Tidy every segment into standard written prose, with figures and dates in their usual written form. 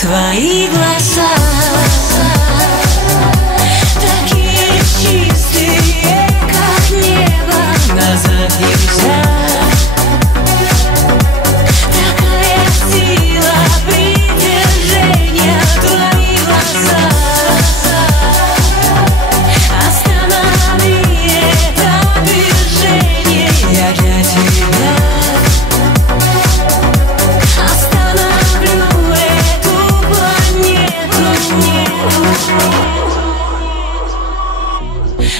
Твои глаза такие чистые, как небо. Назад нельзя. Такая сила притяжения. Твои глаза. Останови это движение. Я для тебя остановлю эту планету.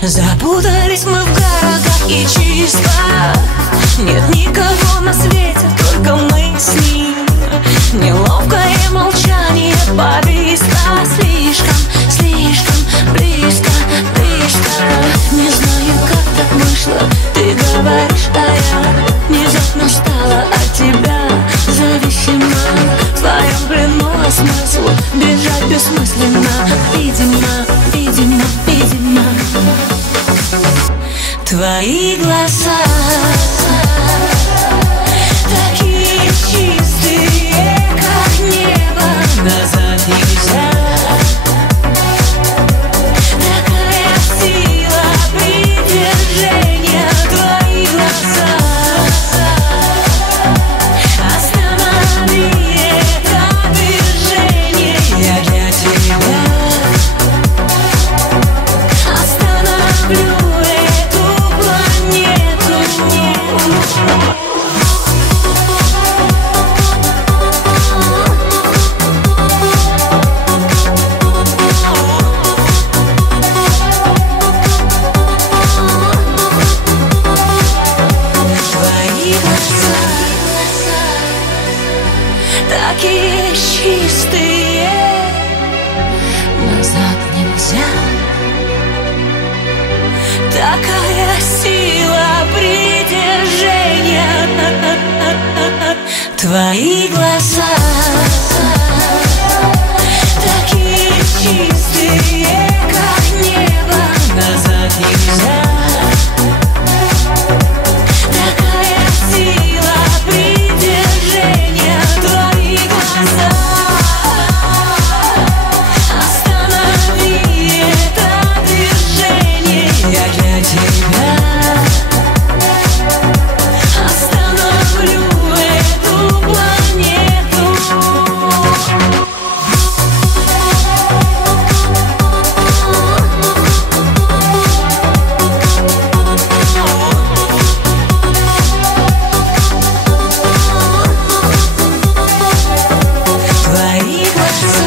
Запутались мы в городах и числах. Нет никого на свете, только мы с ним. Неловкое молчание повисло. Слишком, слишком близко, близко. Не знаю, как так вышло. Ты говоришь, а я внезапно стала от тебя зависима. В твоем плену смысл бежать бессмысленно. Видимо, видимо, видимо. Твои глаза такие чистые, как небо. Назад нельзя. Такая сила притяжения. Твои глаза. Останови это движение. Я для тебя остановлю эту планету. Твои глаза такие чистые. Назад нельзя. Такая сила притяжения. Твои глаза такие чистые, как небо. Назад нельзя. Такая сила притяжения. Твои глаза. Останови это движение. Я для тебя остановлю эту планету. Твои глаза.